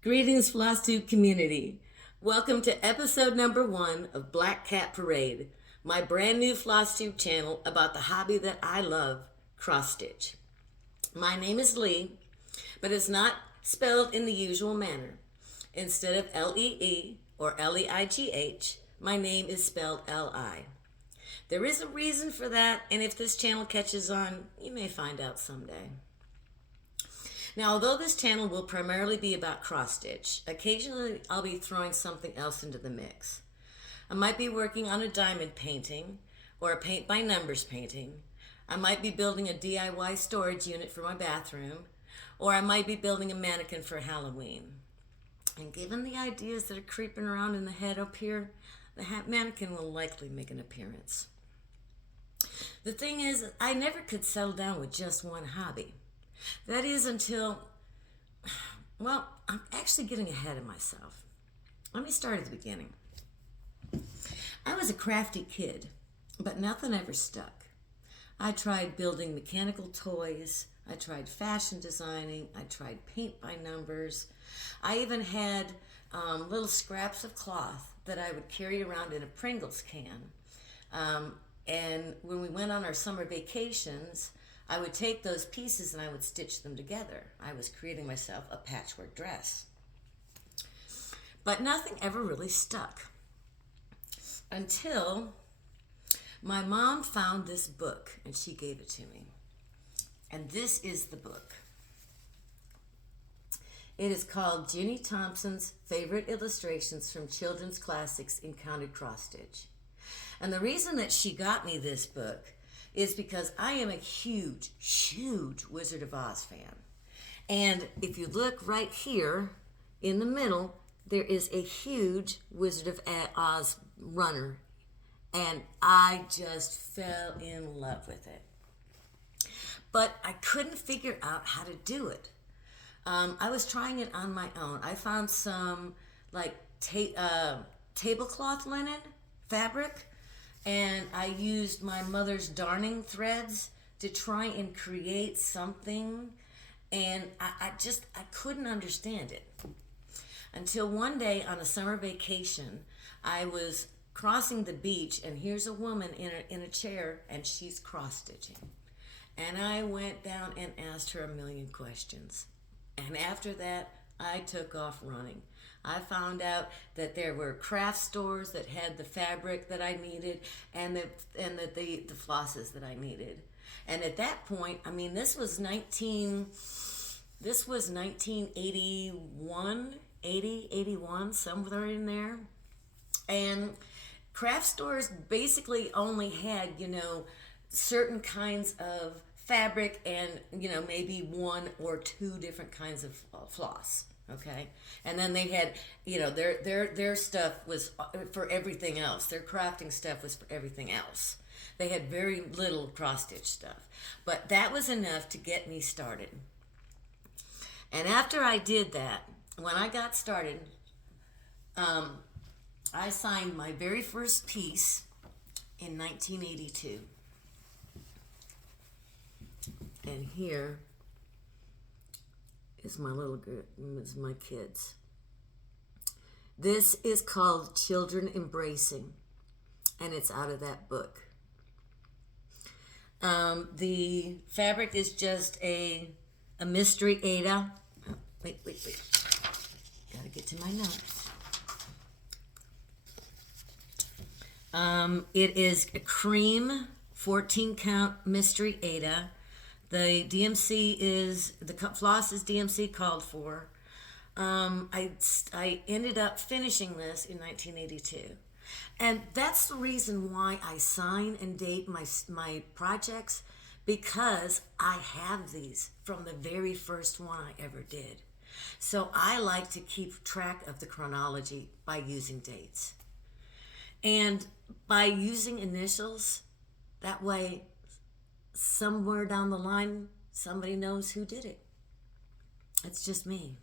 Greetings, FlossTube community. Welcome to episode number 1 of Black Cat Parade, my brand new FlossTube channel about the hobby that I love, cross stitch. My name is Lee, but it's not spelled in the usual manner. Instead of L-E-E or L-E-I-G-H, my name is spelled L-I. There is a reason for that, and if this channel catches on, you may find out someday. Now, although this channel will primarily be about cross stitch, occasionally I'll be throwing something else into the mix. I might be working on a diamond painting or a paint by numbers painting. I might be building a DIY storage unit for my bathroom, or I might be building a mannequin for Halloween. And given the ideas that are creeping around in the head up here, the mannequin will likely make an appearance. The thing is, I never could settle down with just one hobby. That is until, well, I'm actually getting ahead of myself. Let me start at the beginning. I was a crafty kid, but nothing ever stuck. I tried building mechanical toys. I tried fashion designing. I tried paint by numbers. I even had little scraps of cloth that I would carry around in a Pringles can. And when we went on our summer vacations, I would take those pieces and I would stitch them together. I was creating myself a patchwork dress. But nothing ever really stuck until my mom found this book and she gave it to me. And this is the book. It is called Ginny Thompson's Favorite Illustrations from Children's Classics in Counted Cross Stitch. And the reason that she got me this book is because I am a huge, huge Wizard of Oz fan. And if you look right here in the middle, there is a huge Wizard of Oz runner. And I just fell in love with it. But I couldn't figure out how to do it. I was trying it on my own. I found some like tablecloth linen fabric, and I used my mother's darning threads to try and create something, and I couldn't understand it. Until one day on a summer vacation, I was crossing the beach, and here's a woman in a chair, and she's cross-stitching. And I went down and asked her a million questions. And after that, I took off running. I found out that there were craft stores that had the fabric that I needed and the flosses that I needed. And at that point, I mean, this was 1981, 81, somewhere in there. And craft stores basically only had, certain kinds of fabric and, maybe 1 or 2 different kinds of floss. Okay, and then they had, their stuff was for everything else. Their crafting stuff was for everything else. They had very little cross-stitch stuff, but that was enough to get me started. And after I did that, when I got started, I signed my very first piece in 1982. And here is my my kids. This is called Children Embracing, and it's out of that book. The fabric is just a mystery Aida. Oh, wait. Gotta get to my notes. It is a cream 14 count mystery Aida. The DMC the floss is DMC called for. I ended up finishing this in 1982. And that's the reason why I sign and date my projects, because I have these from the very first one I ever did. So I like to keep track of the chronology by using dates. And by using initials, that way somewhere down the line, somebody knows who did it. It's just me.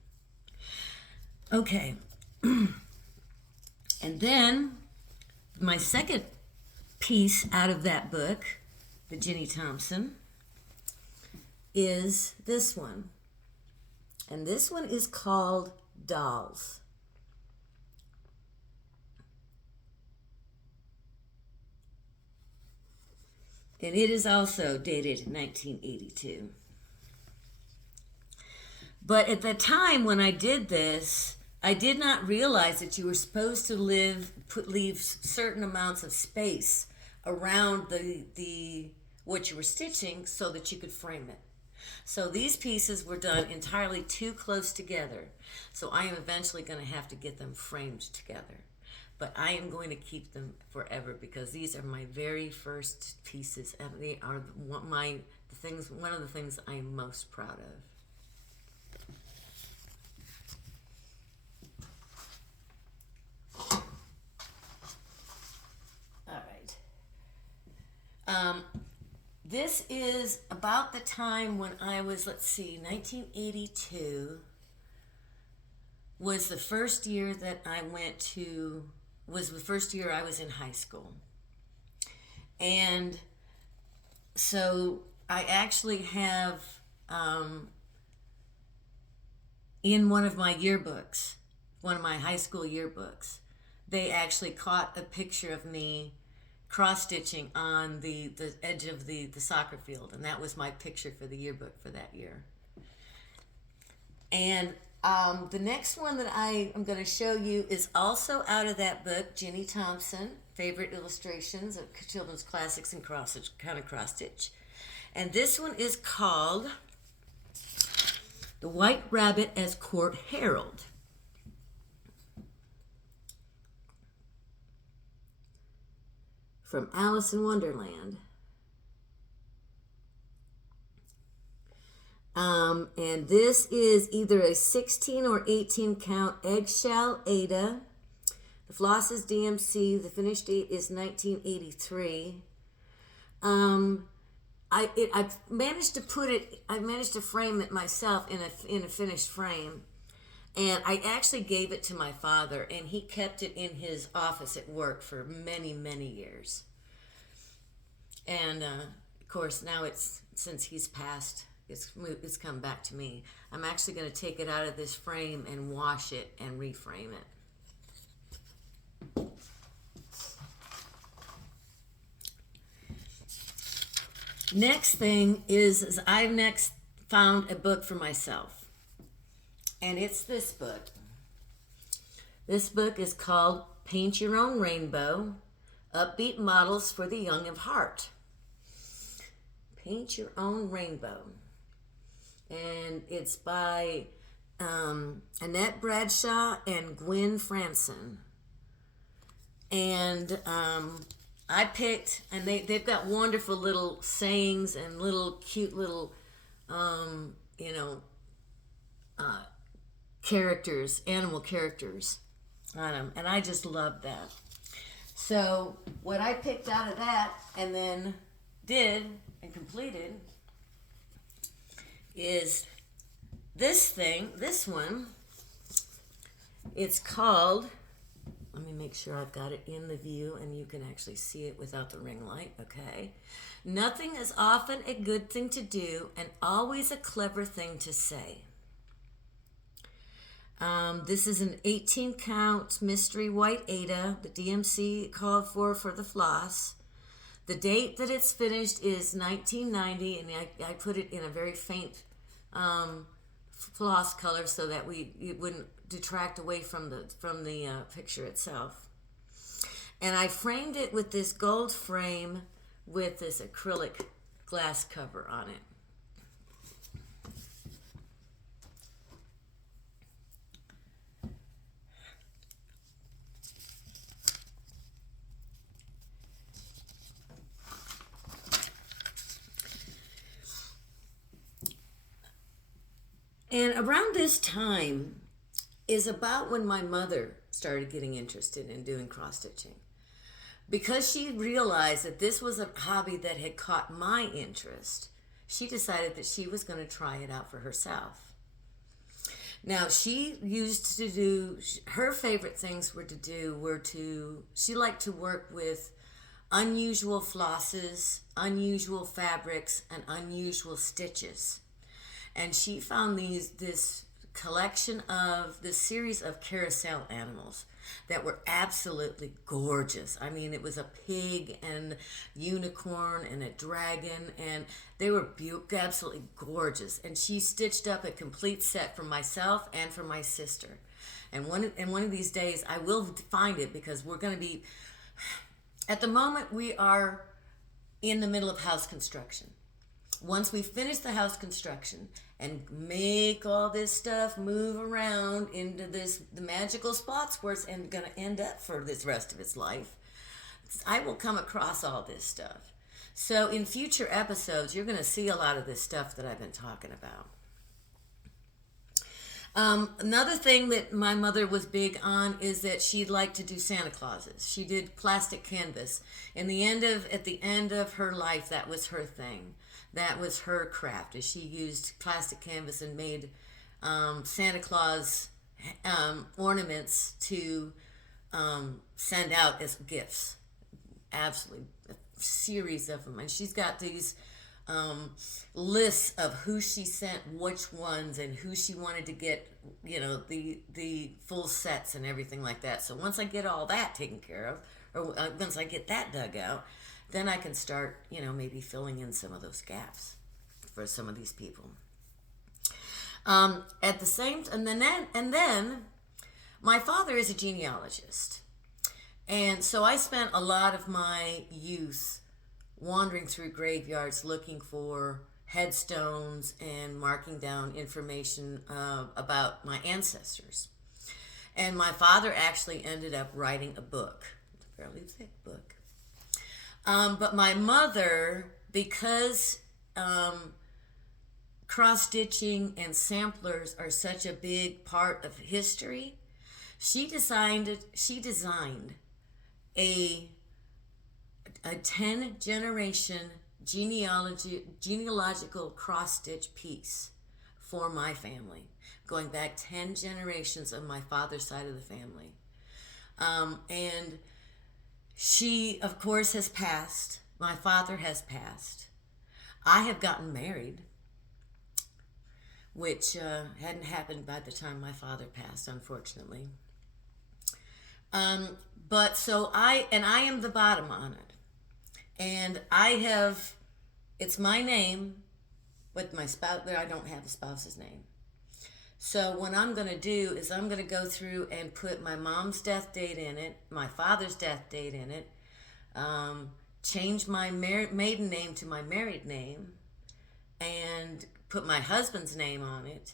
Okay. And then my second piece out of that book, the Ginny Thompson, is this one. And this one is called dolls. And it is also dated 1982. But at the time when I did this, I did not realize that you were supposed to leave certain amounts of space around the what you were stitching so that you could frame it. So these pieces were done entirely too close together. So I am eventually going to have to get them framed together. But I am going to keep them forever because these are my very first pieces, and they are one of the things I am most proud of. This is about the time when I was, 1982 was the first year that I was the first year I was in high school. And so I actually have, in one of my yearbooks, one of my high school yearbooks, they actually caught a picture of me cross-stitching on the edge of the soccer field, and that was my picture for the yearbook for that year. And the next one that I am going to show you is also out of that book, Ginny Thompson, Favorite Illustrations of Children's Classics and Cross-Stitch. And this one is called The White Rabbit as Court Herald. From Alice in Wonderland. And this is either a 16 or 18 count Eggshell Aida. The floss is DMC. The finished date is 1983. I managed to frame it myself in a finished frame. And I actually gave it to my father, and he kept it in his office at work for many, many years. And of course, now since he's passed, it's come back to me. I'm actually going to take it out of this frame and wash it and reframe it. Next thing is I've next found a book for myself. And it's this book. This book is called Paint Your Own Rainbow, Upbeat Models for the Young of Heart. Paint Your Own Rainbow. And it's by Annette Bradshaw and Gwen Franson. And I picked, and they've got wonderful little sayings and little cute little, characters, animal characters on them, and I just love that. So what I picked out of that and then did and completed is this one. It's called, let me make sure I've got it in the view and you can actually see it without the ring light, okay? Nothing is often a good thing to do and always a clever thing to say. This is an 18 count mystery white Aida, the DMC called for the floss. The date that it's finished is 1990, and I put it in a very faint floss color so that it wouldn't detract away from the picture itself. And I framed it with this gold frame with this acrylic glass cover on it. And around this time is about when my mother started getting interested in doing cross-stitching. Because she realized that this was a hobby that had caught my interest, she decided that she was going to try it out for herself. Now, she used to do, her favorite things she liked to work with unusual flosses, unusual fabrics, and unusual stitches. And she found this collection of this series of carousel animals that were absolutely gorgeous. I mean, it was a pig and unicorn and a dragon, and they were absolutely gorgeous. And she stitched up a complete set for myself and for my sister. And one of these days I will find it, because we're going to be, at the moment we are in the middle of house construction. Once we finish the house construction and make all this stuff move around into the magical spots where it's going to end up for this rest of its life, I will come across all this stuff. So in future episodes, you're going to see a lot of this stuff that I've been talking about. Another thing that my mother was big on is that she'd like to do Santa Clauses. She did plastic canvas. At the end of her life, that was her thing. That was her craft. Is she used plastic canvas and made Santa Claus ornaments to send out as gifts. Absolutely, a series of them. And she's got these lists of who she sent which ones and who she wanted to get, the full sets and everything like that. So once I get all that taken care of, or once I get that dug out, then I can start, maybe filling in some of those gaps for some of these people. At the same time, and then my father is a genealogist. And so I spent a lot of my youth wandering through graveyards looking for headstones and marking down information about my ancestors. And my father actually ended up writing a book, a fairly thick book. But my mother, because cross-stitching and samplers are such a big part of history, she designed a 10-generation genealogical cross-stitch piece for my family, going back 10 generations of my father's side of the family. And she, of course, has passed. My father has passed. I have gotten married, which hadn't happened by the time my father passed, unfortunately. But so I am the bottom on it. And it's my name with my spouse, but I don't have a spouse's name. So what I'm going to do is I'm going to go through and put my mom's death date in it, my father's death date in it, change my maiden name to my married name, and put my husband's name on it,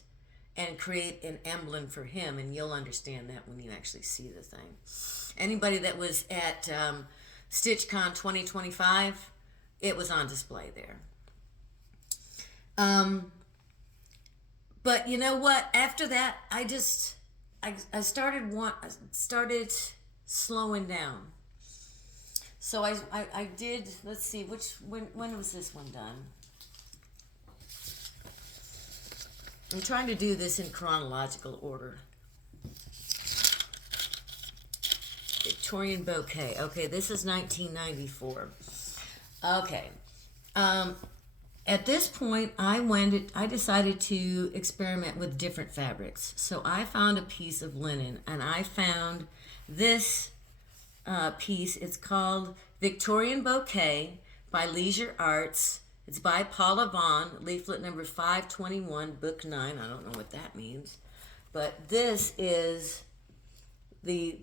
and create an emblem for him, and you'll understand that when you actually see the thing. Anybody that was at StitchCon 2025, it was on display there. But you know what? After that, I started slowing down. So I did. Let's see, when was this one done? I'm trying to do this in chronological order. Victorian bouquet. Okay, this is 1994. Okay. At this point, I decided to experiment with different fabrics. So I found a piece of linen, and I found this piece. It's called Victorian Bouquet by Leisure Arts. It's by Paula Vaughn, leaflet number 521, book 9. I don't know what that means. But this is the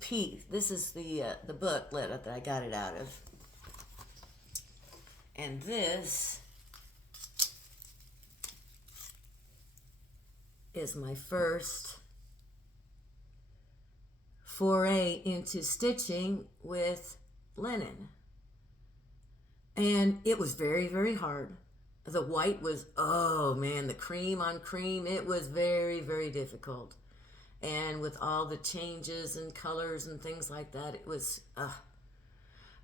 piece. This is the booklet that I got it out of. And this is my first foray into stitching with linen. And it was very, very hard. The white was, oh man, the cream on cream, it was very, very difficult. And with all the changes and colors and things like that, it was,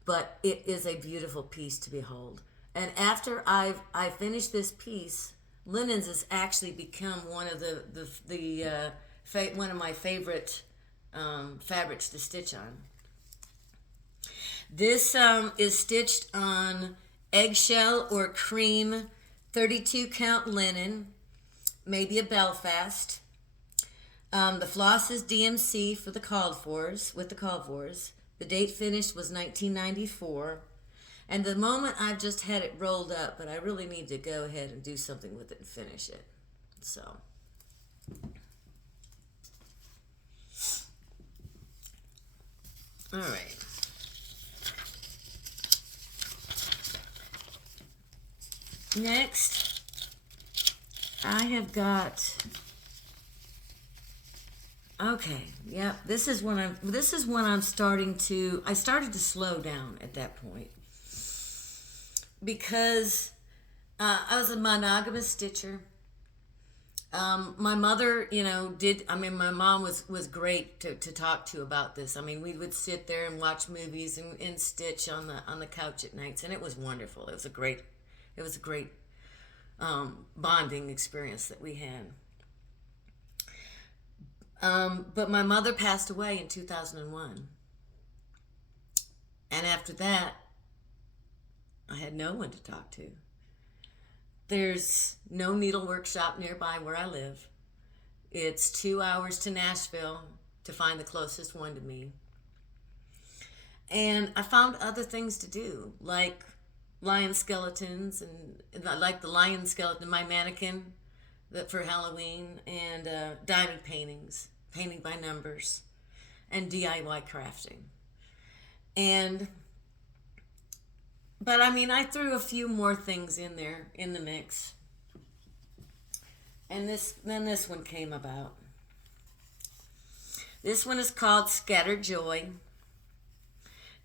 but it is a beautiful piece to behold. And after I finished this piece, linens has actually become one of one of my favorite fabrics to stitch on. This is stitched on eggshell or cream 32 count linen, maybe a Belfast. The floss is DMC for the called fors, with the called fors. The date finished was 1994. And the moment I've just had it rolled up, but I really need to go ahead and do something with it and finish it. So. All right. Next, I have got. Okay, yeah, this is when I'm starting to. I started to slow down at that point because I was a monogamous stitcher. My mother, my mom was great to talk to about this. I mean, we would sit there and watch movies and stitch on the couch at nights, and it was wonderful. It was a great bonding experience that we had. But my mother passed away in 2001. And after that, I had no one to talk to. There's no needle workshop nearby where I live. It's 2 hours to Nashville to find the closest one to me. And I found other things to do, like lion skeletons, and like the lion skeleton, my mannequin for Halloween, and diamond paintings, painting by numbers, and DIY crafting. But I mean, I threw a few more things in there in the mix. And then this one came about. This one is called Scattered Joy.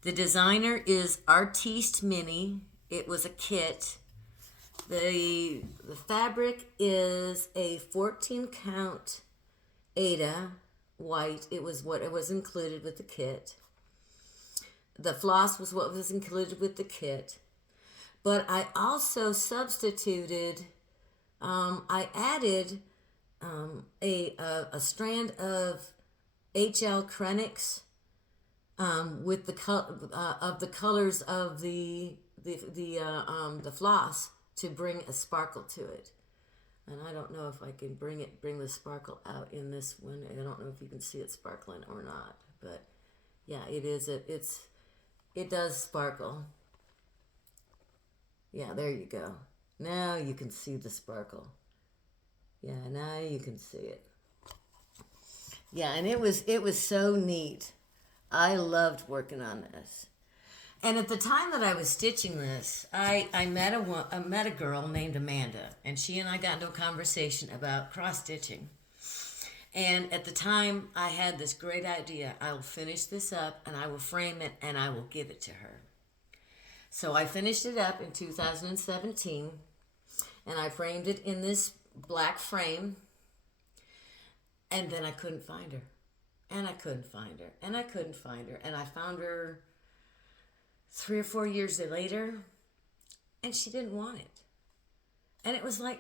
The designer is Artiste Mini. It was a kit. The fabric is a 14 count Aida white. It was what it was included with the kit. The floss was what was included with the kit. But I also substituted, I added a strand of HL Krenix with the colors of the floss to bring a sparkle to it. And I don't know if I can bring the sparkle out in this one. I don't know if you can see it sparkling or not, but yeah, it does sparkle. Yeah, there you go. Now you can see the sparkle. Yeah, now you can see it. Yeah, and it was so neat. I loved working on this. And at the time that I was stitching this, I met a girl named Amanda, and she and I got into a conversation about cross stitching. And at the time, I had this great idea. I will finish this up, and I will frame it, and I will give it to her. So I finished it up in 2017, and I framed it in this black frame, and then I couldn't find her. And I couldn't find her, and I couldn't find her. And I found her 3 or 4 years later, and she didn't want it. And it was like,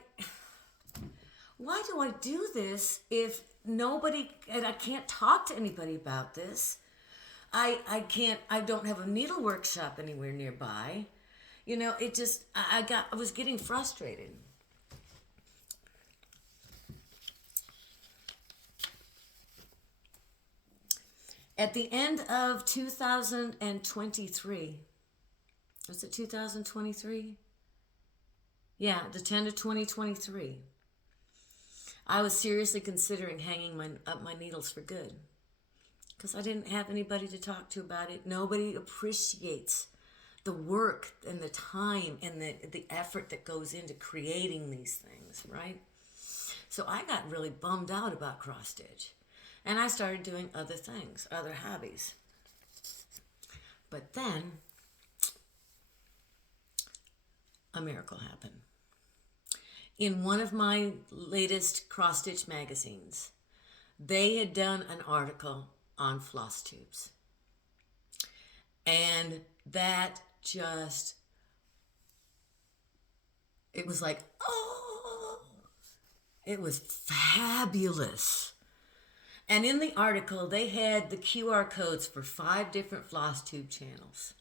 why do I do this if nobody, and I can't talk to anybody about this? I don't have a needle workshop anywhere nearby. It just, I was getting frustrated. At the end of 2023, was it 2023? Yeah, the 10 to 2023. I was seriously considering hanging up my needles for good because I didn't have anybody to talk to about it. Nobody appreciates the work and the time and the effort that goes into creating these things, right? So I got really bummed out about cross stitch. And I started doing other things, other hobbies. But then, a miracle happened. In one of my latest cross-stitch magazines, they had done an article on floss tubes. And that just, it was like, oh, it was fabulous. And in the article, they had the QR codes for 5 different floss tube channels.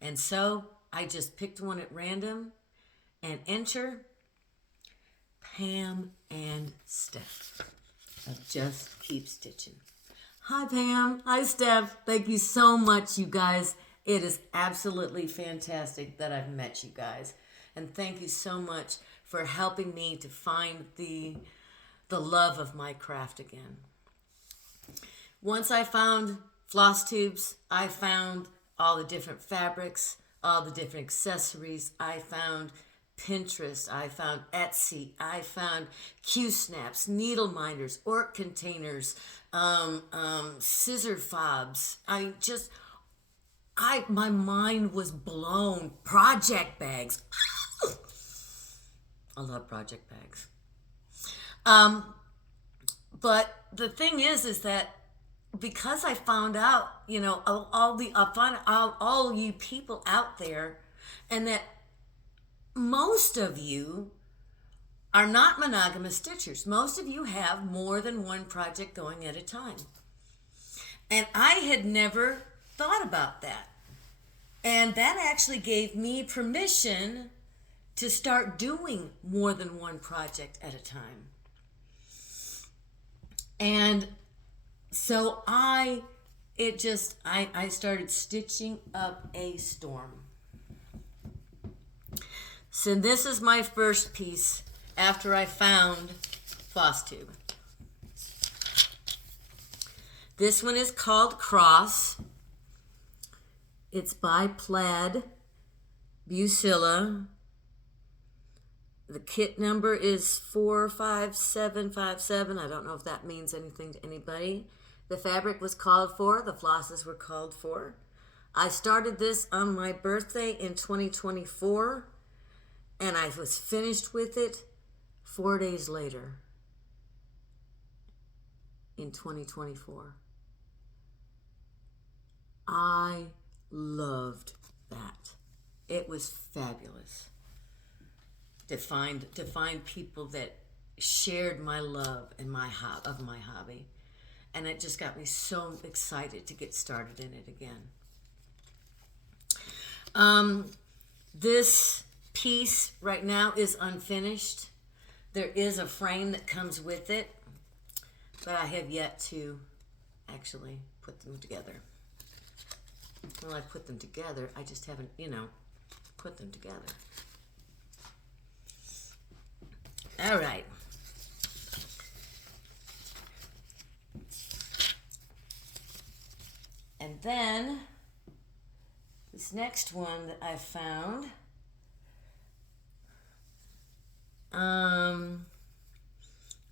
And so I just picked one at random and enter Pam and Steph of just keep stitching. Hi, Pam. Hi, Steph. Thank you so much, you guys. It is absolutely fantastic that I've met you guys. And thank you so much for helping me to find the love of my craft again. Once I found floss tubes, I found all the different fabrics, all the different accessories. I found Pinterest, I found Etsy, I found Q-snaps, needle minders, orc containers, scissor fobs. My mind was blown. Project bags. I love project bags. But the thing is that because I found out, all you people out there, and that most of you are not monogamous stitchers. Most of you have more than one project going at a time. And I had never thought about that. And that actually gave me permission to start doing more than one project at a time. And so I started stitching up a storm. So this is my first piece after I found FlossTube. This one is called Cross. It's by Plaid Bucilla. The kit number is 45757. I don't know if that means anything to anybody. The fabric was called for. The flosses were called for. I started this on my birthday in 2024, and I was finished with it 4 days later in 2024. I loved that. It was fabulous to find people that shared my love and my hobby, and it just got me so excited to get started in it again. This piece right now is unfinished. There is a frame that comes with it, but I have yet to actually put them together. Well, I put them together. I just haven't, put them together. All right. And then this next one that I found,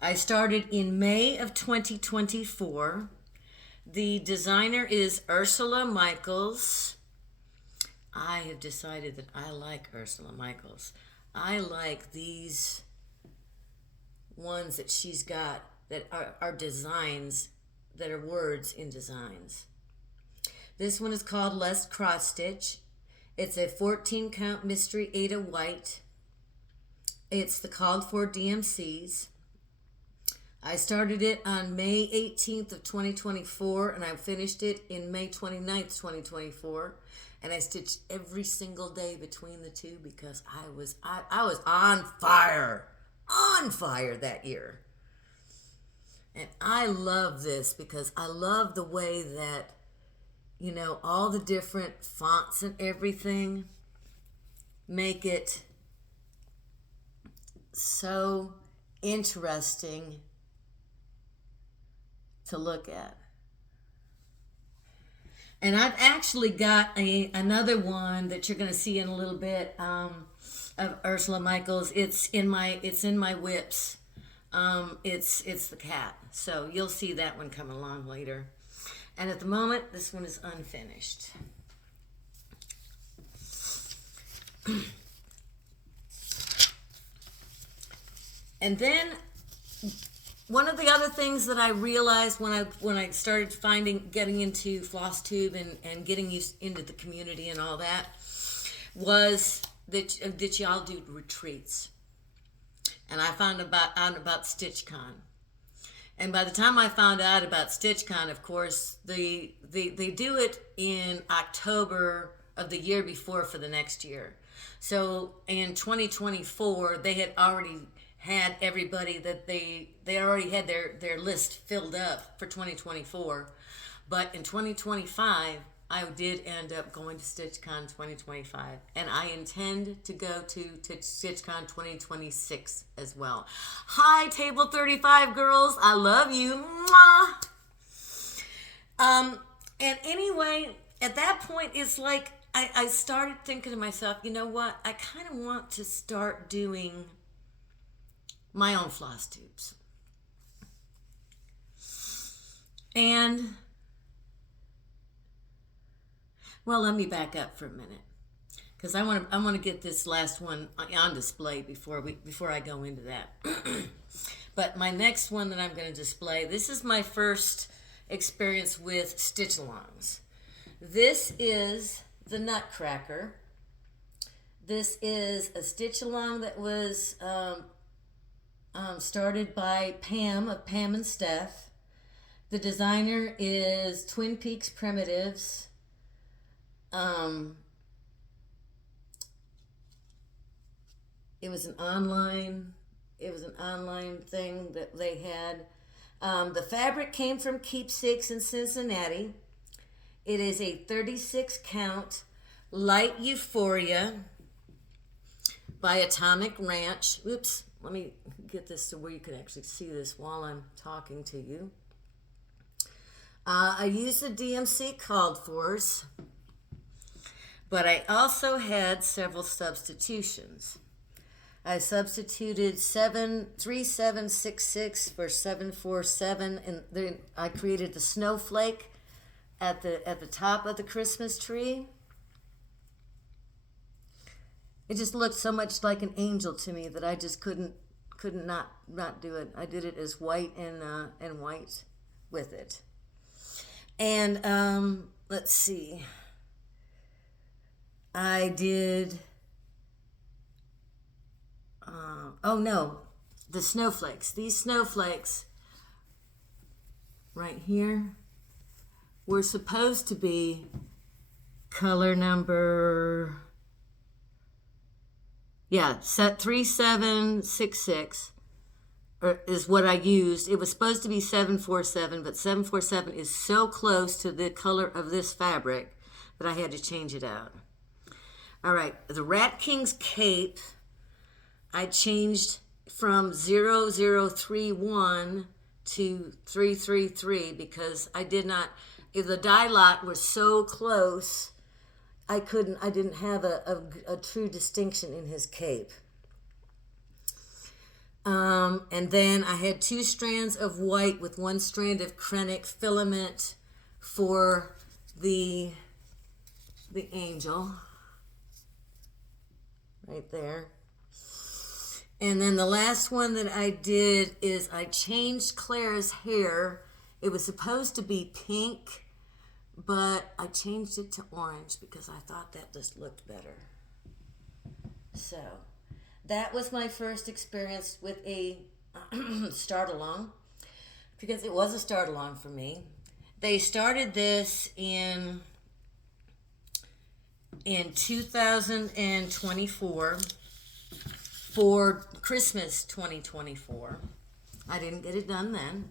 I started in May of 2024. The designer is Ursula Michaels. I have decided that I like Ursula Michaels. I like these ones that she's got that are designs, that are words in designs. This one is called Less Cross Stitch. It's a 14 count mystery Aida white. It's the called for DMCs. I started it on May 18th of 2024, and I finished it in May 29th, 2024. And I stitched every single day between the two because I was on fire that year. And I love this because I love the way that, all the different fonts and everything make it so interesting to look at. And I've actually got another one that you're going to see in a little bit of Ursula Michaels. It's in my whips. It's the cat. So you'll see that one coming along later. And at the moment, this one is unfinished. And then one of the other things that I realized when I started getting into FlossTube and getting used into the community and all that was that y'all do retreats. And I found out about StitchCon. And by the time I found out about StitchCon, of course, they do it in October of the year before for the next year. So in 2024, they had already had everybody that they already had their list filled up for 2024. But in 2025, I did end up going to StitchCon 2025, and I intend to go to StitchCon 2026 as well. Hi, Table 35 girls. I love you. Mwah! And anyway, at that point, it's like I started thinking to myself, you know what? I kind of want to start doing my own floss tubes. And, well, let me back up for a minute, because I want to get this last one on display before I go into that. But my next one that I'm going to display, this is my first experience with stitch-alongs. This is the Nutcracker. This is a stitch-along that was started by Pam of Pam and Steph. The designer is Twin Peaks Primitives. It was an online thing that they had. The fabric came from Keepsakes in Cincinnati. It is a 36 count Light Euphoria by Atomic Ranch. Oops, let me get this to where you can actually see this while I'm talking to you. I used the DMC called fors, but I also had several substitutions. I substituted 3766 for 747, and then I created the snowflake at the top of the Christmas tree. It just looked so much like an angel to me that I just couldn't not do it. I did it as white and white with it. And let's see. I did. Oh no, the snowflakes. These snowflakes right here were supposed to be color number, set 3766 is what I used. It was supposed to be 747, but 747 is so close to the color of this fabric that I had to change it out. All right, the Rat King's cape, I changed from 0031 to 333 because I did not, the dye lot was so close, I didn't have a true distinction in his cape. And then I had 2 strands of white with 1 strand of Krennic filament for the angel right there. And then the last one that I did is I changed Claire's hair. It was supposed to be pink, but I changed it to orange because I thought that just looked better. So that was my first experience with a start-along, because it was a start-along for me. They started this in 2024 for Christmas 2024. I didn't get it done then.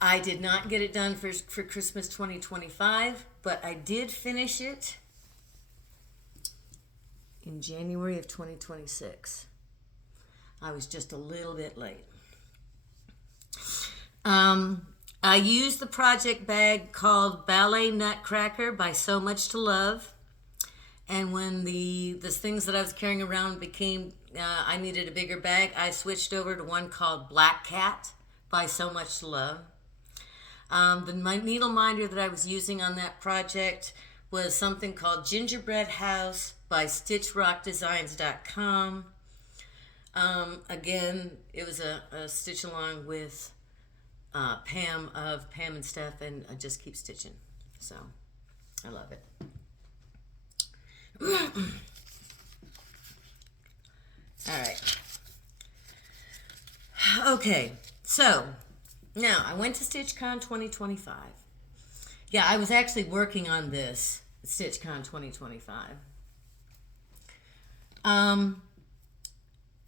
I did not get it done for Christmas 2025, but I did finish it in January of 2026. I was just a little bit late. I used the project bag called Ballet Nutcracker by So Much to Love. And when the things that I was carrying around became, I needed a bigger bag, I switched over to one called Black Cat by So Much to Love. My needle minder that I was using on that project was something called Gingerbread House by StitchRockDesigns.com. Again, it was a stitch along with Pam of Pam and Steph, and I just keep stitching. So I love it. All right. Okay, so now I went to StitchCon 2025. Yeah, I was actually working on this at StitchCon 2025.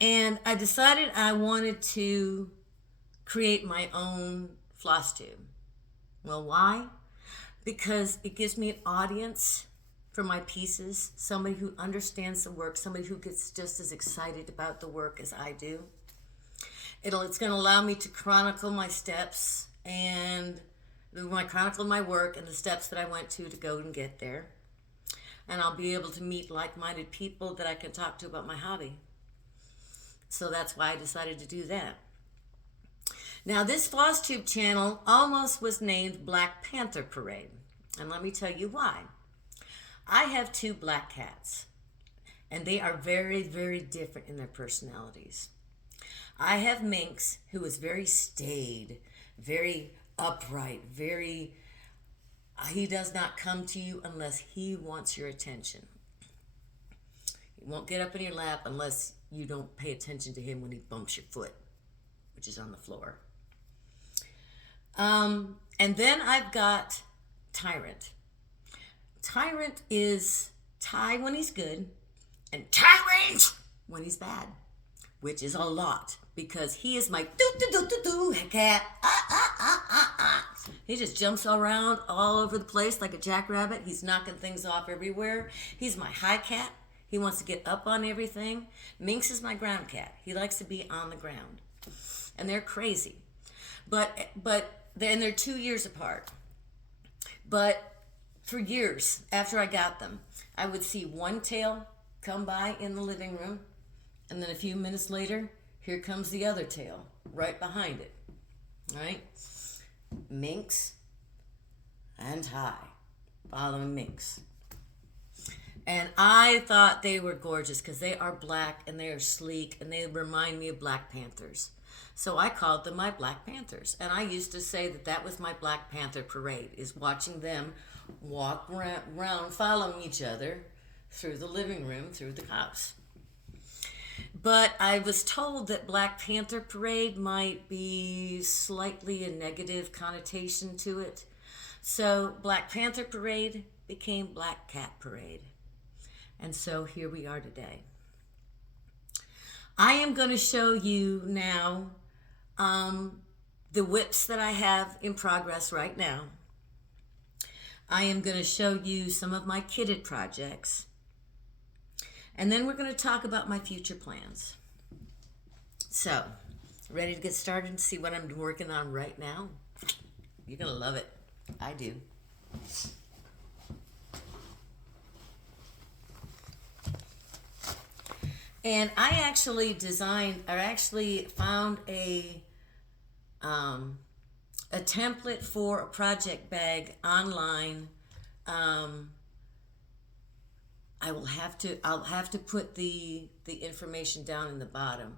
And I decided I wanted to create my own floss tube. Well, why? Because it gives me an audience for my pieces, somebody who understands the work, somebody who gets just as excited about the work as I do. It's going to allow me to chronicle my steps and chronicle my work and the steps that I went to go and get there. And I'll be able to meet like-minded people that I can talk to about my hobby. So that's why I decided to do that. Now, this FlossTube channel almost was named Black Panther Parade. And let me tell you why. I have 2 black cats, and they are very, very different in their personalities. I have Minx, who is very staid, very upright, he does not come to you unless he wants your attention. He won't get up in your lap unless you don't pay attention to him when he bumps your foot, which is on the floor. And then I've got Tyrant. Tyrant is Ty when he's good and Tyrant when he's bad, which is a lot because he is my do cat. He just jumps around all over the place like a jackrabbit. He's knocking things off everywhere. He's my high cat. He wants to get up on everything. Minx is my ground cat. He likes to be on the ground. And they're crazy. They're 2 years apart. But for years after I got them, I would see one tail come by in the living room, and then a few minutes later, here comes the other tail right behind it. All right? Minx and Ty following Minx. And I thought they were gorgeous because they are black and they are sleek and they remind me of Black Panthers. So I called them my Black Panthers. And I used to say that was my Black Panther parade, is watching them walk around following each other through the living room, through the house. But I was told that Black Panther Parade might be slightly a negative connotation to it. So Black Panther Parade became Black Cat Parade. And so here we are today. I am going to show you now the whips that I have in progress right now. I am going to show you some of my kitted projects. And then we're going to talk about my future plans. So, ready to get started and see what I'm working on right now? You're going to love it. I do. And I actually found a template for a project bag online. I'll have to put the information down in the bottom.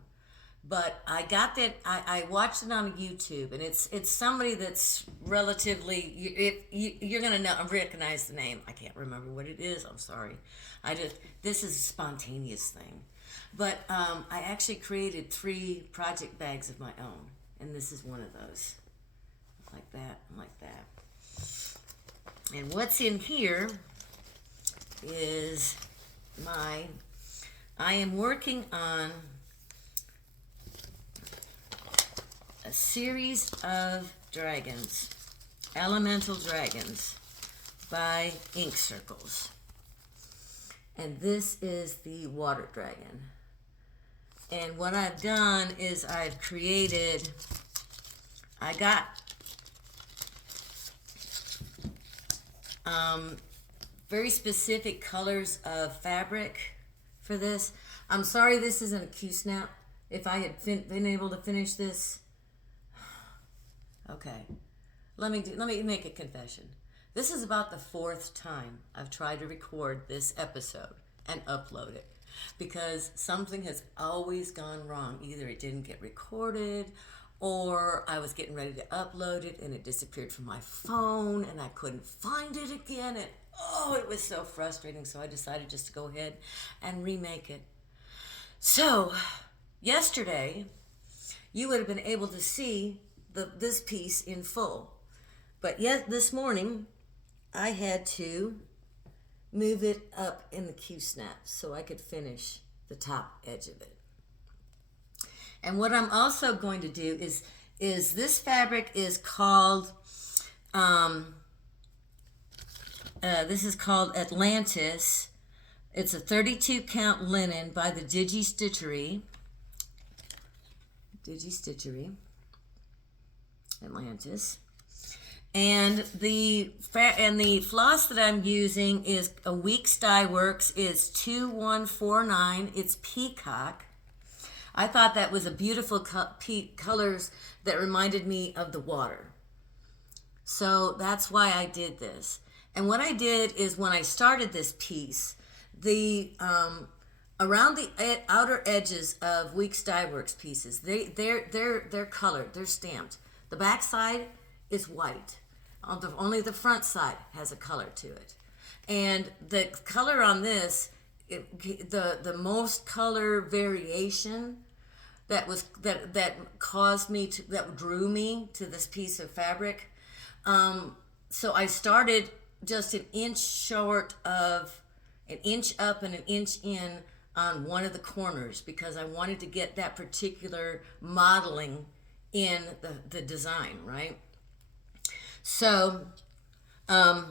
But I got that, I watched it on YouTube, and it's somebody that's relatively, you're going to recognize the name. I can't remember what it is, I'm sorry. This is a spontaneous thing. But I actually created 3 project bags of my own, and this is one of those. Like that, like that. And what's in here is I am working on a series of dragons, elemental dragons, by Ink Circles. And this is the water dragon. And what I've done is I've created, I got very specific colors of fabric for this. I'm sorry this isn't a Q-snap. If I had been able to finish this, okay. Let me make a confession. This is about the 4th time I've tried to record this episode and upload it because something has always gone wrong. Either it didn't get recorded, or I was getting ready to upload it and it disappeared from my phone and I couldn't find it again, and it was so frustrating. So I decided just to go ahead and remake it. So yesterday you would have been able to see this piece in full, but yet this morning I had to move it up in the Q-snap so I could finish the top edge of it. And what I'm also going to do is this fabric is called, this is called Atlantis. It's a 32 count linen by the Digi Stitchery, Atlantis. And the floss that I'm using is a Weeks Dye Works, is 2149. It's Peacock. I thought that was a beautiful colors that reminded me of the water. So that's why I did this. And what I did is when I started this piece, the around the outer edges of Weeks Dye Works pieces, they're colored, they're stamped. The back side is white. Only the front side has a color to it. And the color on this, the most color variation that caused me to, that drew me to this piece of fabric. So I started just an inch short of an inch up and an inch in on one of the corners because I wanted to get that particular modeling in the design, right? So, and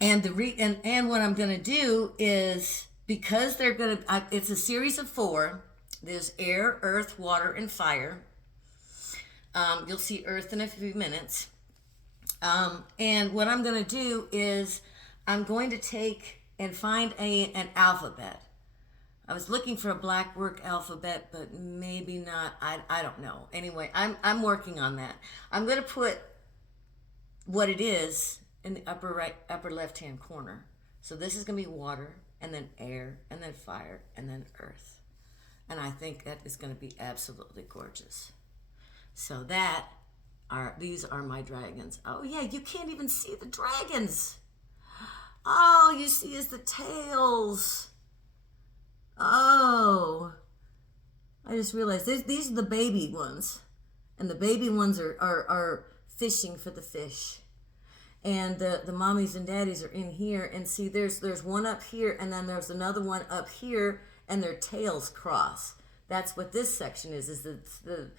what I'm going to do is, because they're going to, it's a series of 4. There's air, earth, water, and fire. You'll see earth in a few minutes. And what I'm going to do is I'm going to take and find an alphabet. I was looking for a black work alphabet, but maybe not. I don't know. Anyway, I'm working on that. I'm going to put what it is in the upper left hand corner. So this is going to be water, and then air, and then fire, and then earth. And I think that is going to be absolutely gorgeous. So these are my dragons. Oh yeah, you can't even see the dragons. All you see is the tails. Oh, I just realized these are the baby ones, and the baby ones are fishing for the fish, and the mommies and daddies are in here. And see, there's one up here, and then there's another one up here, and their tails cross. That's what this section is the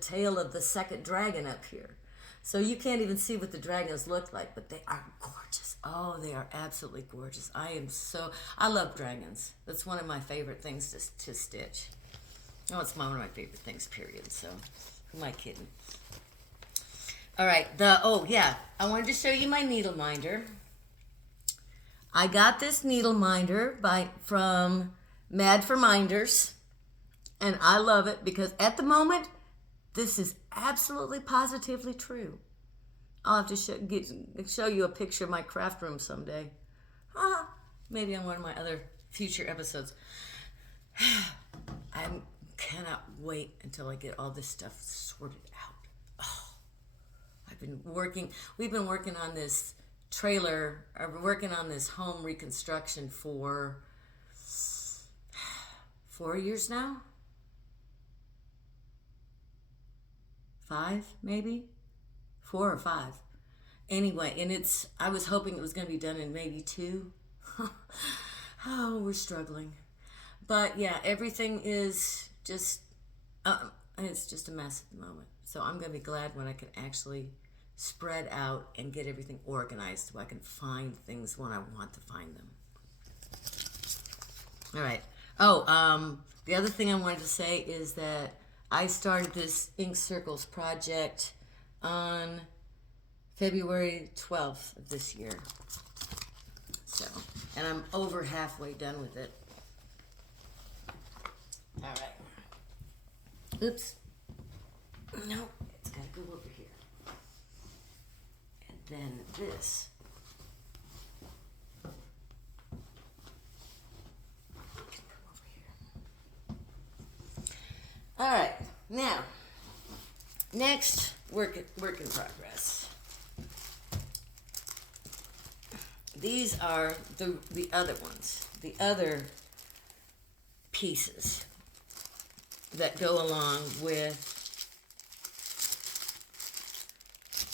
tail of the second dragon up here. So you can't even see what the dragons look like, but they are gorgeous. Oh, they are absolutely gorgeous. I love dragons. That's one of my favorite things to stitch. Oh, it's one of my favorite things, period. So, who am I kidding? All right, I wanted to show you my needle minder. I got this needle minder from Mad for Minders, and I love it because at the moment, this is absolutely positively true. I'll have to show you a picture of my craft room someday. Maybe on one of my other future episodes. I cannot wait until I get all this stuff sorted out. Oh, we've been working on this trailer, working on this home reconstruction for 4 years now. 5, maybe 4 or 5. Anyway, and I was hoping it was going to be done in maybe 2. Oh, we're struggling. But yeah, everything is just, it's just a mess at the moment. So I'm going to be glad when I can actually spread out and get everything organized so I can find things when I want to find them. All right. The other thing I wanted to say is that I started this Ink Circles project on February 12th of this year. So, and I'm over halfway done with it. All right. Oops. No, it's got to go over here. And then this. All right, now, next work in progress. These are the other ones, the other pieces that go along with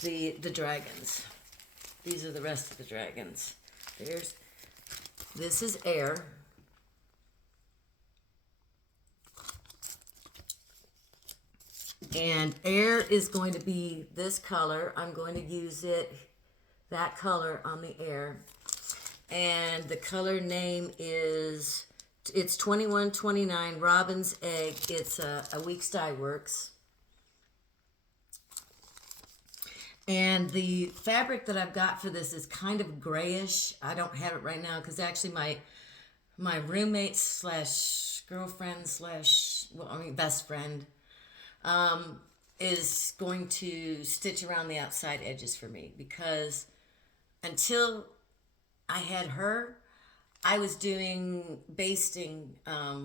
the dragons. These are the rest of the dragons. This is air. And air is going to be this color. I'm going to use that color on the air. And the color name is, it's 2129 Robin's Egg. It's a Weeks Dye Works. And the fabric that I've got for this is kind of grayish. I don't have it right now because actually my roommate slash girlfriend slash, well, I mean best friend, is going to stitch around the outside edges for me, because until I had her, I was doing basting, I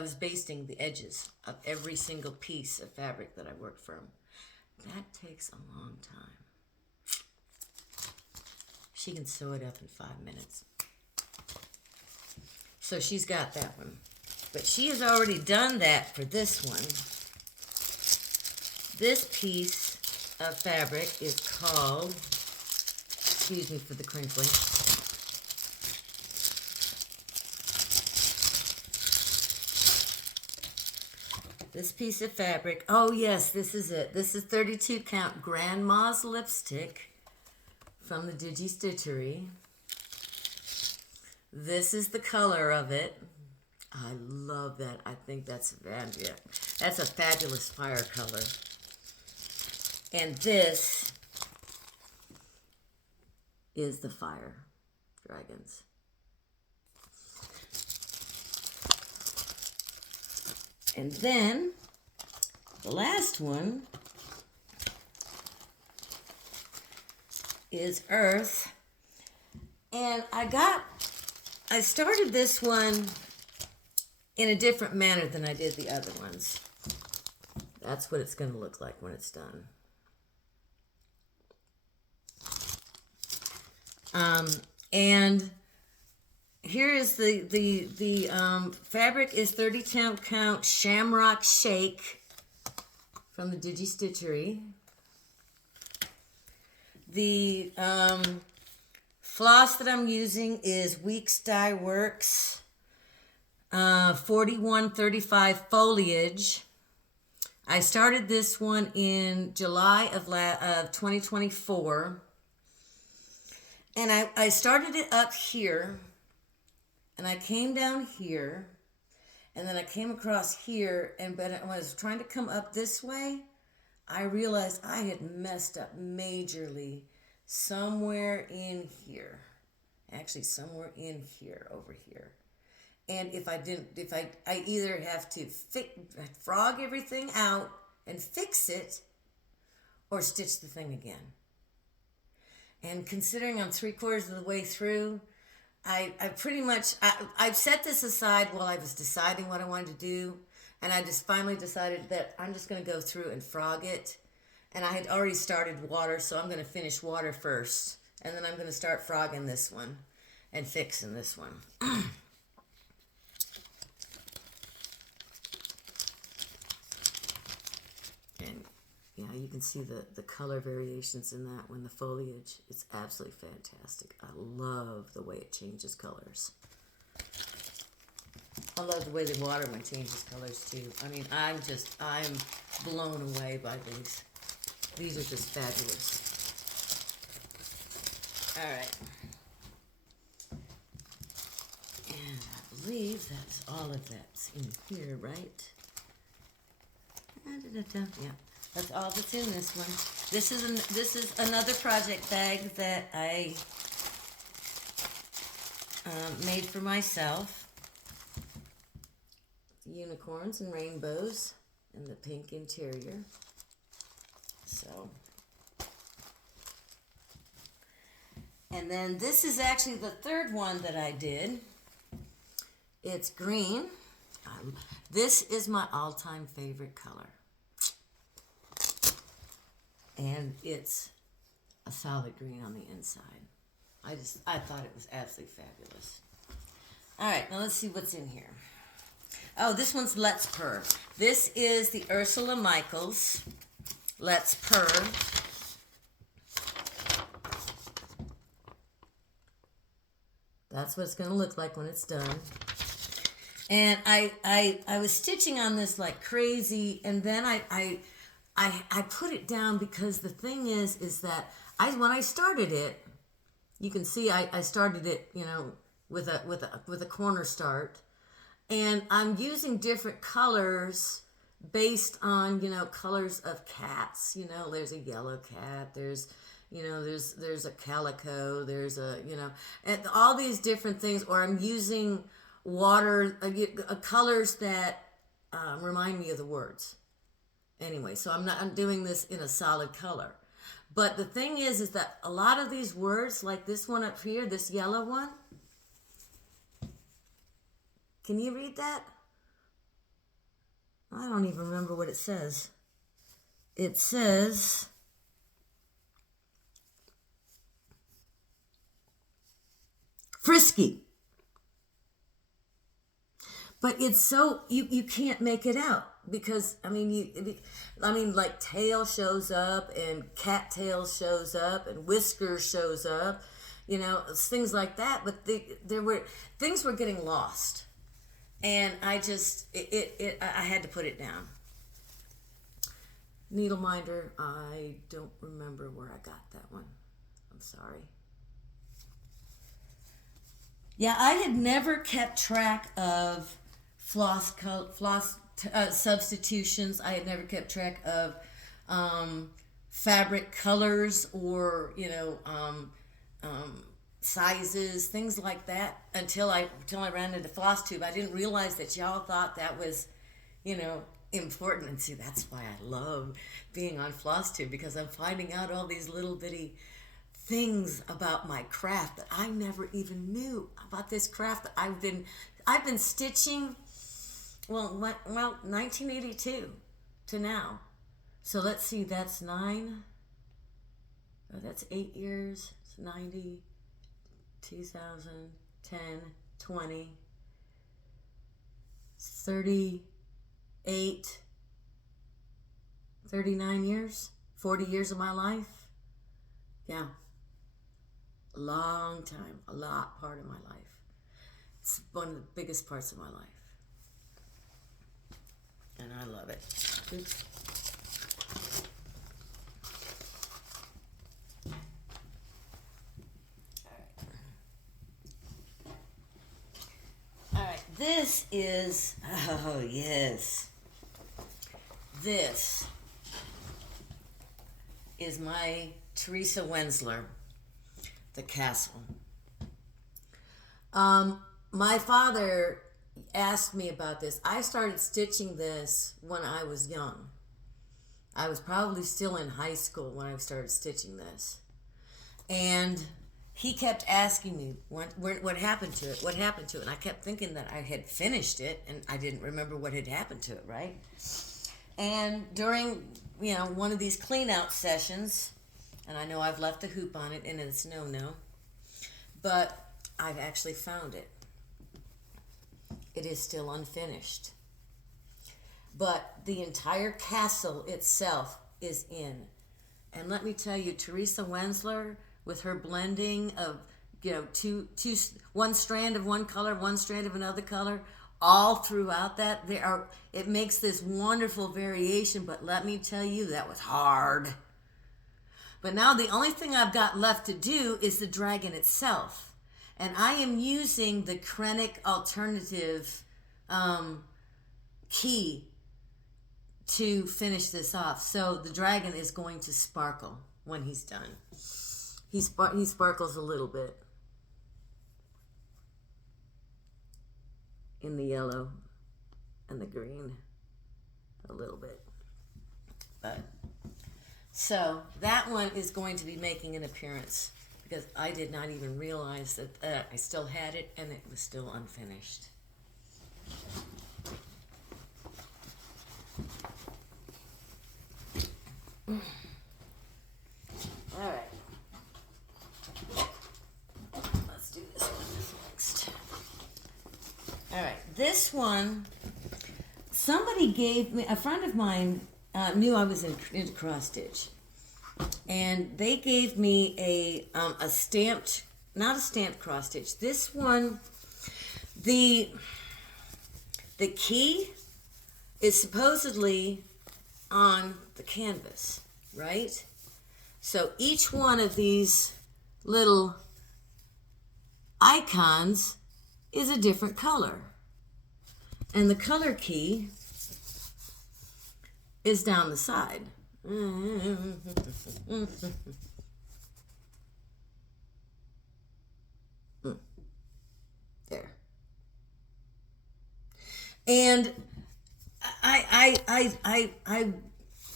was basting the edges of every single piece of fabric that I work from. That takes a long time. She can sew it up in 5 minutes. So she's got that one. But she has already done that for this one. This piece of fabric is called, excuse me for the crinkling, this piece of fabric, oh yes, this is it. This is 32 count Grandma's lipstick from the Digi Stitchery. This is the color of it. I love that. I think that's a fabulous fire color. And this is the Fire Dragons. And then the last one is Earth. And I started this one in a different manner than I did the other ones. That's what it's going to look like when it's done. And here is the fabric is 30 count Shamrock Shake from the Digi Stitchery. The floss that I'm using is Weeks Dye Works 4135 Foliage. I started this one in July of 2024. And I started it up here, and I came down here, and then I came across here, but when I was trying to come up this way, I realized I had messed up majorly somewhere in here. Actually, somewhere in here, over here. And I either have to frog everything out and fix it, or stitch the thing again. And considering I'm 3/4 of the way through, I've set this aside while I was deciding what I wanted to do. And I just finally decided that I'm just going to go through and frog it. And I had already started water, so I'm going to finish water first. And then I'm going to start frogging this one and fixing this one. And yeah, you can see the color variations in that one, the foliage. It's absolutely fantastic. I love the way it changes colors. I love the way the water one changes colors too. I mean, I'm blown away by these. These are just fabulous. All right. And I believe that's all of that's in here, right? Yeah. That's all that's in this one. This is another project bag that I made for myself. Unicorns and rainbows and the pink interior. So, and then this is actually the third one that I did. It's green. This is my all-time favorite color. And it's a solid green on the inside. I thought it was absolutely fabulous. All right, now let's see what's in here. Oh, this one's Let's Purr. This is the Ursula Michaels Let's Purr. That's what it's going to look like when it's done. And I was stitching on this like crazy, and then I put it down because the thing is that when I started it, you can see I started it, you know, with a corner start, and I'm using different colors based on, you know, colors of cats. You know, there's a yellow cat, there's, you know, there's a calico, there's a, you know, and all these different things. Or I'm using colors that remind me of the words. Anyway, so I'm doing this in a solid color. But the thing is that a lot of these words, like this one up here, this yellow one, can you read that? I don't even remember what it says. It says frisky. But it's so, you can't make it out because, I mean, like tail shows up and cattail shows up and whiskers shows up, you know, things like that. But things were getting lost. And I just, I had to put it down. Needle minder, I don't remember where I got that one. I'm sorry. Yeah, I had never kept track of floss substitutions. I had never kept track of fabric colors or, you know, sizes, things like that until I ran into FlossTube. I didn't realize that y'all thought that was, you know, important. And see, that's why I love being on FlossTube, because I'm finding out all these little bitty things about my craft that I never even knew about. This craft that I've been stitching, well 1982 to now. So let's see, that's 9. Oh, that's 8 years. It's 90, 2000, 10, 20, 38, 39 years, 40 years of my life. Yeah. A long time, a lot part of my life. It's one of the biggest parts of my life. And I love it. Oops. All right, this is, oh yes, this is my Teresa Wensler, The Castle. My father asked me about this. I started stitching this when I was young. I was probably still in high school when I started stitching this. And he kept asking me, what happened to it? What happened to it? And I kept thinking that I had finished it, and I didn't remember what had happened to it, right? And during, you know, one of these clean-out sessions, and I know I've left the hoop on it, and it's no-no, but I've actually found it. It is still unfinished. But the entire castle itself is in. And let me tell you, Teresa Wensler, with her blending of, you know, one strand of one color, one strand of another color, all throughout that, it makes this wonderful variation. But let me tell you, that was hard. But now the only thing I've got left to do is the dragon itself. And I am using the Krennic alternative key to finish this off. So the dragon is going to sparkle when he's done. He sparkles a little bit in the yellow and the green, a little bit. But so that one is going to be making an appearance, because I did not even realize that I still had it and it was still unfinished. All right. Let's do this one next. All right, this one, somebody gave me, a friend of mine knew I was into cross stitch. And they gave me a stamped, not a stamped cross stitch. This one, The key is supposedly on the canvas, right? So each one of these little icons is a different color. And the color key is down the side. There. And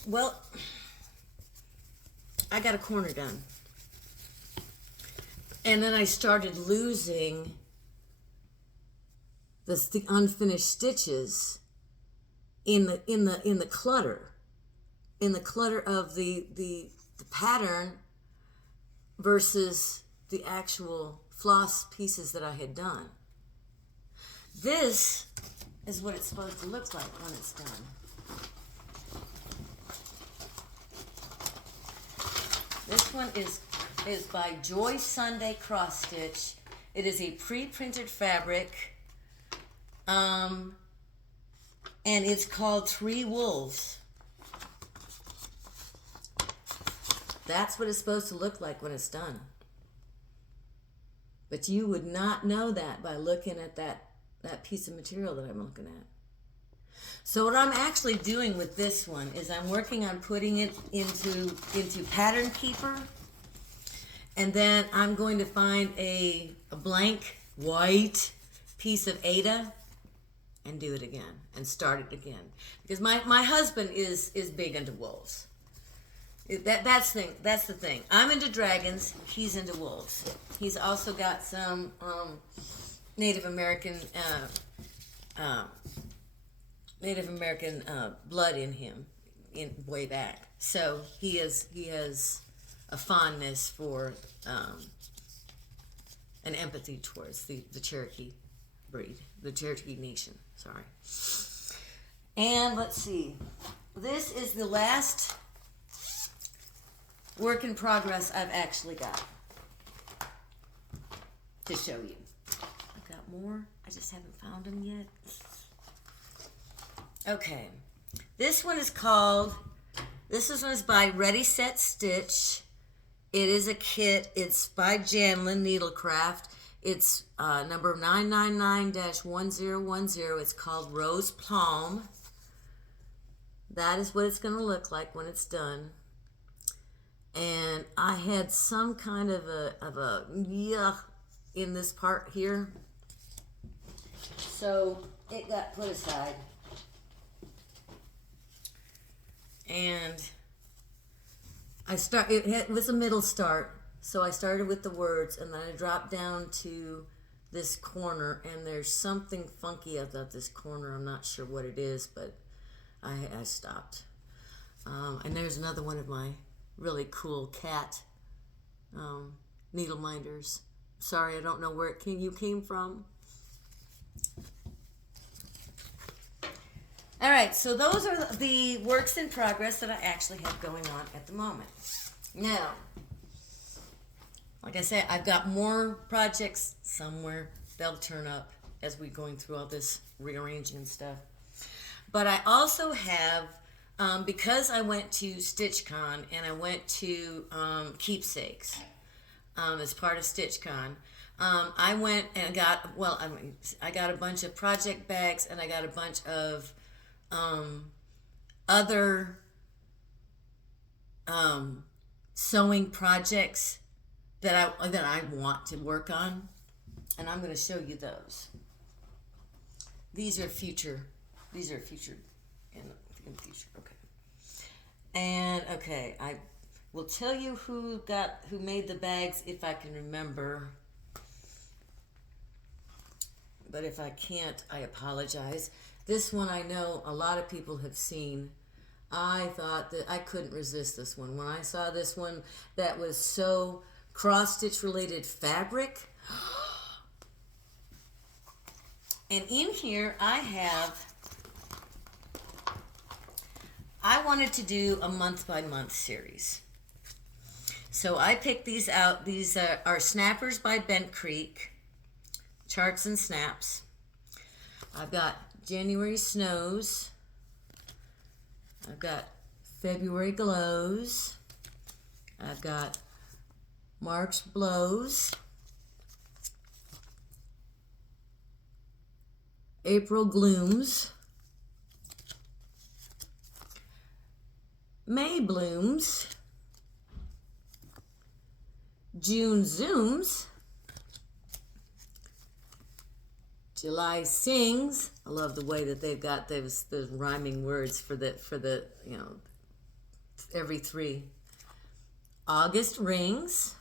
well, I got a corner done. And then I started losing the unfinished stitches in the clutter of the pattern versus the actual floss pieces that I had done. This is what it's supposed to look like when it's done. This one is by Joy Sunday Cross Stitch. It is a pre-printed fabric, and it's called Three Wolves. That's what it's supposed to look like when it's done. But you would not know that by looking at that piece of material that I'm looking at. So what I'm actually doing with this one is I'm working on putting it into Pattern Keeper, and then I'm going to find a blank white piece of Aida and do it again and start it again, because my husband is big into wolves. That's the thing. I'm into dragons. He's into wolves. He's also got some Native American blood in him, way back. So he has a fondness for an empathy towards the Cherokee breed, the Cherokee nation. Sorry. And let's see. This is the last work in progress I've actually got to show you. I've got more. I just haven't found them yet. Okay. This one is by Ready Set Stitch. It is a kit. It's by Janlin Needlecraft. It's number 999-1010. It's called Rose Palm. That is what it's going to look like when it's done. And I had some kind of a yuck in this part here, so it got put aside. And it was a middle start, so I started with the words, and then I dropped down to this corner, and there's something funky about this corner. I'm not sure what it is, but I stopped. And there's another one of my really cool cat needle minders. Sorry, I don't know where you came from. All right, so those are the works in progress that I actually have going on at the moment. Now, like I said, I've got more projects somewhere. They'll turn up as we're going through all this rearranging and stuff. But I also have, because I went to StitchCon and I went to Keepsakes as part of StitchCon, I went and I got a bunch of project bags, and I got a bunch of other sewing projects that I want to work on, and I'm going to show you those. These are featured in the future. Okay. And okay, I will tell you who made the bags if I can remember. But if I can't, I apologize. This one I know a lot of people have seen. I thought that I couldn't resist this one. When I saw this one that was so cross-stitch related fabric. And in here I wanted to do a month-by-month series. So I picked these out. These are Snappers by Bent Creek. Charts and Snaps. I've got January Snows. I've got February Glows. I've got March Blows. April Glooms. May Blooms. June Zooms. July Sings. I love the way that they've got those rhyming words for the you know, every three. August Rings.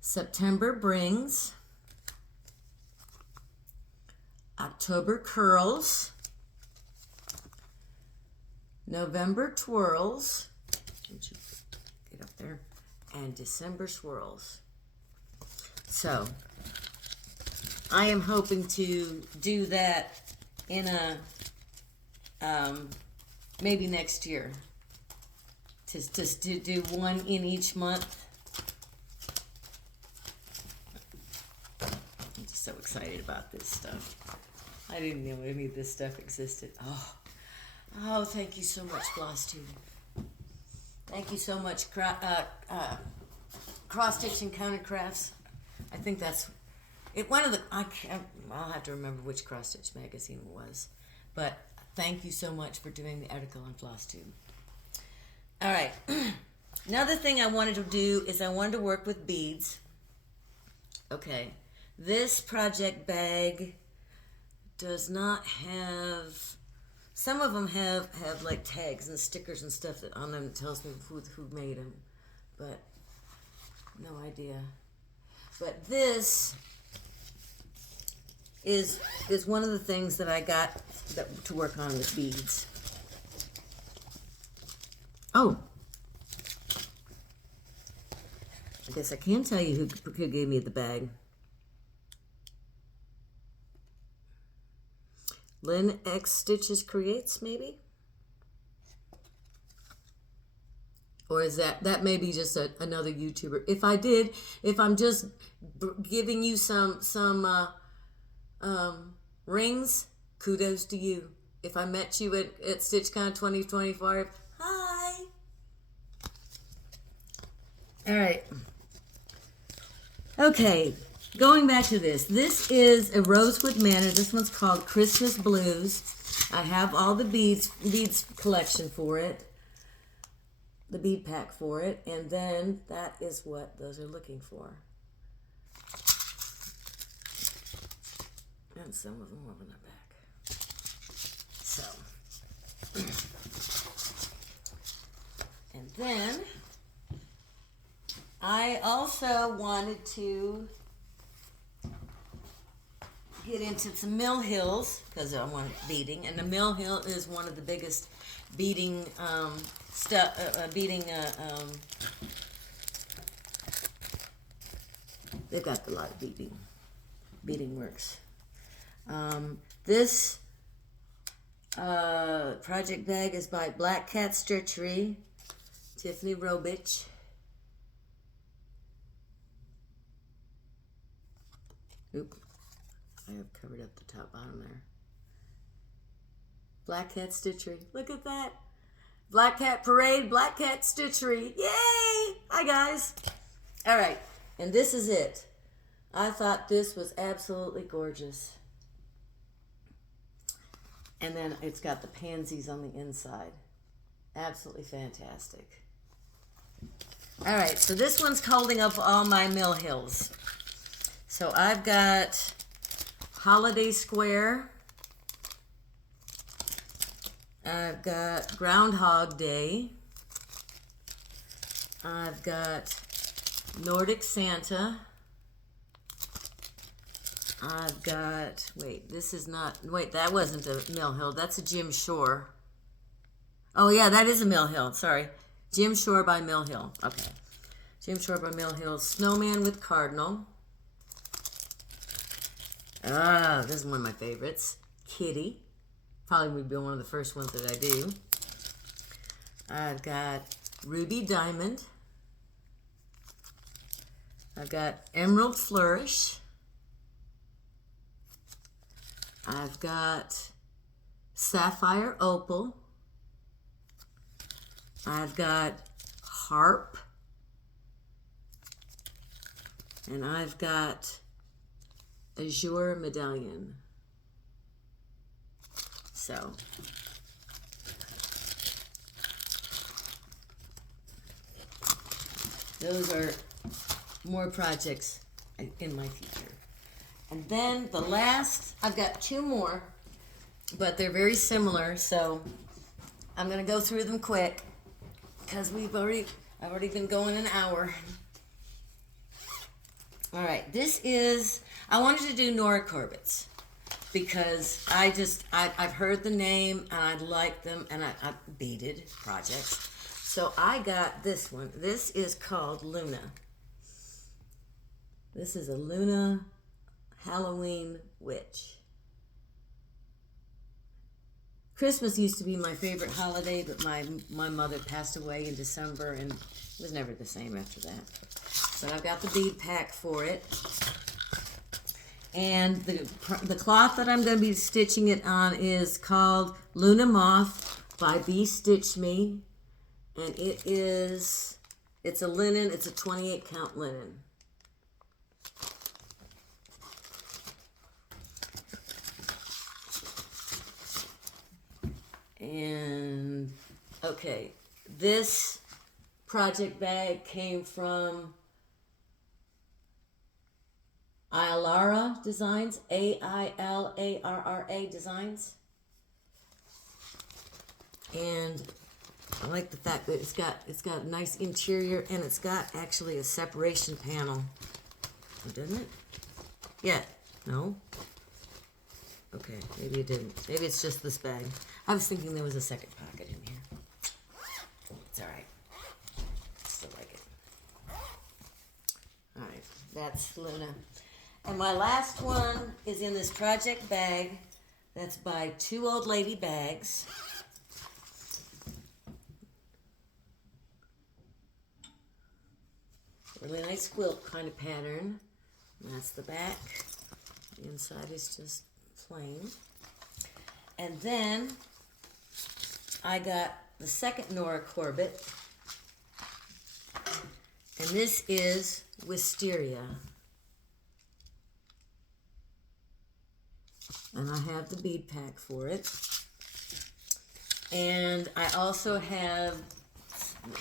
September Brings. October Curls. November Twirls. Get up there. And December Swirls. So I am hoping to do that in a maybe next year. To do one in each month. I'm just so excited about this stuff. I didn't know any of this stuff existed. Oh, thank you so much, FlossTube. Thank you so much, Cross Stitch and Counter Crafts. I think that's it. One of the I'll have to remember which Cross Stitch magazine it was, but thank you so much for doing the article on FlossTube. All right. Another thing I wanted to do is I wanted to work with beads. Okay. This project bag does not have. Some of them have like tags and stickers and stuff that on them that tells me who made them, but no idea. But this is one of the things that I got to work on with beads. Oh, I guess I can tell you who gave me the bag. Lynn X Stitches Creates, maybe? Or is that may be just another YouTuber? If I'm just giving you some rings, kudos to you. If I met you at StitchCon 2024, hi. All right. Okay. Going back to this. This is a Rosewood Manor. This one's called Christmas Blues. I have all the beads collection for it. The bead pack for it. And then that is what those are looking for. And some of them over their back. So. And then I also wanted to get into some mill hills because I want beading, and the mill hill is one of the biggest beading they've got a lot of beading works. This project bag is by Black Cat Stitchery, Tiffany Robich. Oop. I have covered up the top bottom there. Black Cat Stitchery. Look at that. Black Cat Parade, Black Cat Stitchery. Yay! Hi, guys. All right. And this is it. I thought this was absolutely gorgeous. And then it's got the pansies on the inside. Absolutely fantastic. All right. So this one's holding up all my mill hills. So I've got Holiday Square. I've got Groundhog Day. I've got Nordic Santa. I've got, that wasn't a Mill Hill. That's a Jim Shore. Oh, yeah, that is a Mill Hill. Sorry. Jim Shore by Mill Hill. Okay. Jim Shore by Mill Hill. Snowman with Cardinal. Ah, this is one of my favorites. Kitty. Probably would be one of the first ones that I do. I've got Ruby Diamond. I've got Emerald Flourish. I've got sapphire opal. I've got harp. And I've got azure medallion. So those are more projects in my future. And then the last, I've got two more, but they're very similar, so I'm gonna go through them quick because I've already been going an hour. All right, I wanted to do Nora Corbett's because I've heard the name and I like them and I beaded projects. So I got this one. This is called Luna. This is a Luna Halloween witch. Christmas used to be my favorite holiday, but my mother passed away in December and it was never the same after that. But I've got the bead pack for it. And the cloth that I'm going to be stitching it on is called Luna Moth by Bee Stitch Me. And it's a linen, it's a 28 count linen. And, okay, this project bag came from Ailara Designs, Ailarra Designs. And I like the fact that it's got a nice interior and it's got actually a separation panel. Doesn't it? Yeah. No? Okay, maybe it didn't. Maybe it's just this bag. I was thinking there was a second pocket in here. It's alright. Still like it. Alright, that's Luna. And my last one is in this project bag. That's by Two Old Lady Bags. Really nice quilt kind of pattern. And that's the back. The inside is just plain. And then I got the second Nora Corbett. And this is Wisteria. And I have the bead pack for it. And I also have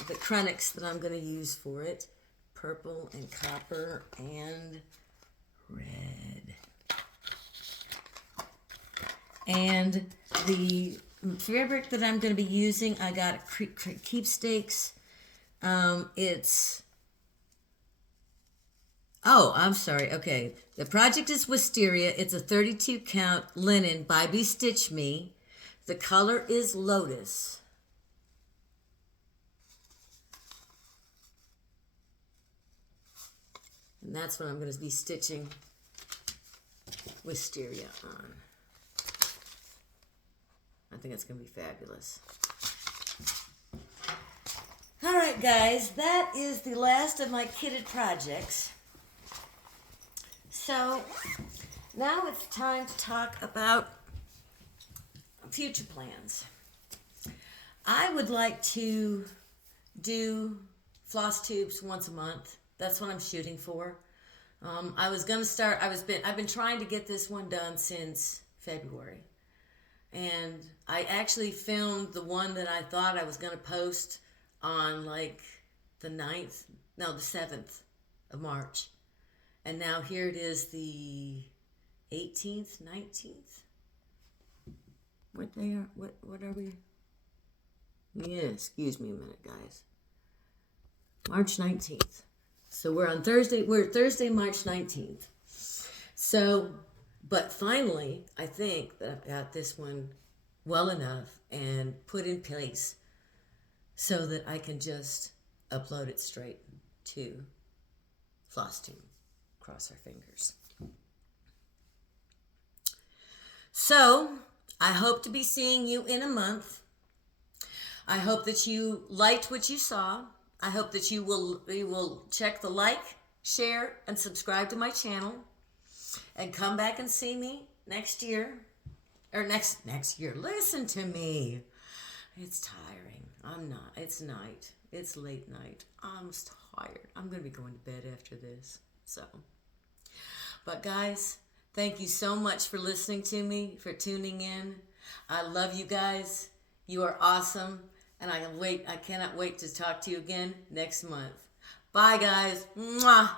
the Krenix that I'm going to use for it. Purple and copper and red. And the fabric that I'm going to be using, I got Keepstakes. I'm sorry. Okay. The project is Wisteria. It's a 32 count linen by Bee Stitch Me. The color is Lotus. And that's what I'm going to be stitching Wisteria on. I think it's going to be fabulous. All right, guys, that is the last of my kitted projects. So now it's time to talk about future plans. I would like to do floss tubes once a month. That's what I'm shooting for. I was gonna start. I've been trying to get this one done since February, and I actually filmed the one that I thought I was gonna post on like the 7th of March, and now here it is, the 18th, 19th. What day are? What are we? Yeah, excuse me a minute, guys. March 19th. So we're on Thursday. We're Thursday, March 19th. So, but finally, I think that I've got this one well enough and put in place so that I can just upload it straight to FlossTube. Cross our fingers. So, I hope to be seeing you in a month. I hope that you liked what you saw. I hope that you will check the like, share, and subscribe to my channel. And come back and see me next year Or next year. Listen to me. It's tiring. I'm not. It's night. It's late night. I'm tired. I'm going to be going to bed after this. So, but guys, thank you so much for listening to me, for tuning in. I love you guys. You are awesome. And I cannot wait to talk to you again next month. Bye, guys. Mwah.